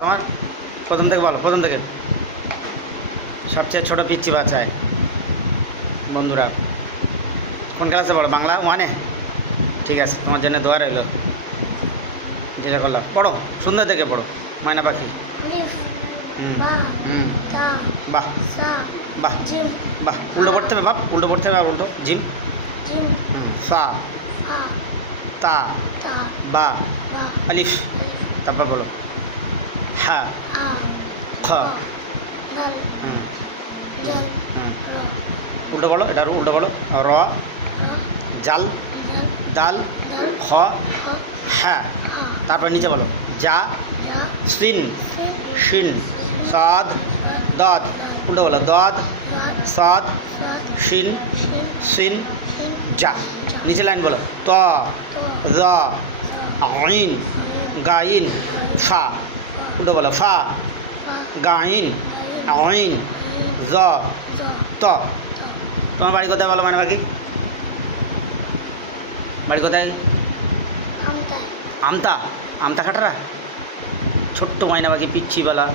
তোমার প্রথম থেকে বলো প্রথম থেকে। সবচেয়ে ছোট পিচ্ছি বাচ্চায় বন্ধুরা। কোন ক্লাসে পড়ো? বাংলা ওয়ানে ঠিক আছে তোমার জন্য দোয়া রইল। যেটা করলাম পড়ো সুন্দর দেখে পড়ো ময়না পাখি। বাহ বাহ বাহ উল্টো পড়তে হবে বাপ উল্টো পড়তে হবে উল্টো। জিম। সা তা বা আলিফ। তারপর বলো। হ্যাঁ। খ। হুম। জাল হুম। র। উল্টো বলো এটা উল্টো বলো। র। জাল দাল খ। খ হ্যাঁ। হা। তারপর নিচে বলো। যা সিন সিন শিন সাদ দাদ উল্টো বলো দাদ সাদ শিন সিন যা। নিচে লাইন বলো। ত র আইন গাইন ফা উল্টো বলো ফা গাইন আইন জ ত। তোমার বাড়ি কোথায় বলো মানে বাকি বাড়ি কোথায়? আমতা। আমতা? খাটারা? ছোট্ট মাইনা পাখি পিচ্ছিবেলা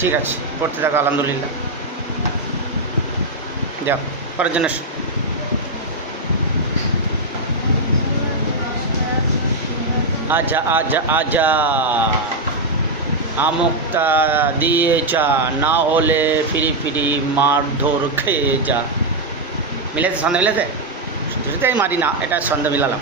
ঠিক আছে পড়তে থাকো আলহামদুলিল্লাহ। যাও পরের জন্য আজা আজা আজা। আমুকটা দিয়ে যা, না হলে ফিরি ফিরি মারধর খেয়ে যা। মিলেছে ছন্দ, মিলেছে? শুধু শুধু মারি না, এটা ছন্দ মিলালাম।